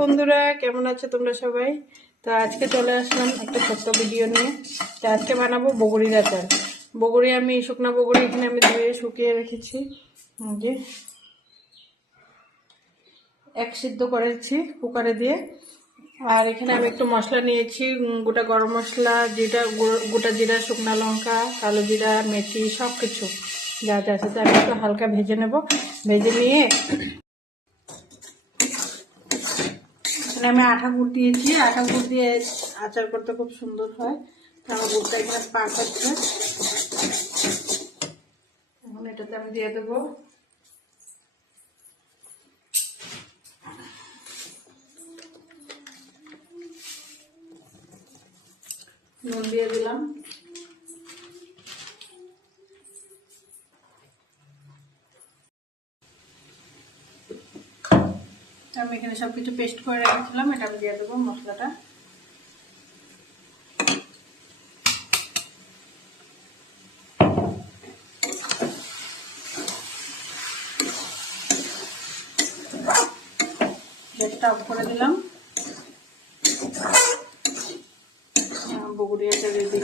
বন্ধুরা, কেমন আছো তোমরা সবাই? তো আজকে চলে আসলাম একটা ছোট্ট ভিডিও নিয়ে। তো আজকে বানাবো বগুড়ির আচার। বগুড়ি আমি শুকনো বগুড়ি এখানে আমি ধুয়ে শুকিয়ে রেখেছি, যে এক সিদ্ধ করেছি কুকারে দিয়ে। আর এখানে আমি একটু মশলা নিয়েছি, গোটা গরম মশলা, গোটা জিরা, শুকনা লঙ্কা, কালো জিরা, মেথি, সব কিছু যা যা আছে আমি একটু হালকা ভেজে নেব। ভেজে নিয়ে এখানে আমি আটা গুড় দিয়েছি। আটা গুড় দিয়ে আচার করতে খুব সুন্দর হয়। আমার গুড়টা এখানে পাক হচ্ছে। এখন এটাতে আমি দিয়ে দেবো নুন, দিয়ে দিলাম আমি এখানে সবকিছু পেস্ট করে রেখেছিলাম। এটা আমি দিয়ে দেবো মশলাটা। গ্যাসটা অফ করে দিলাম। বগুড়ি আচার রেডি।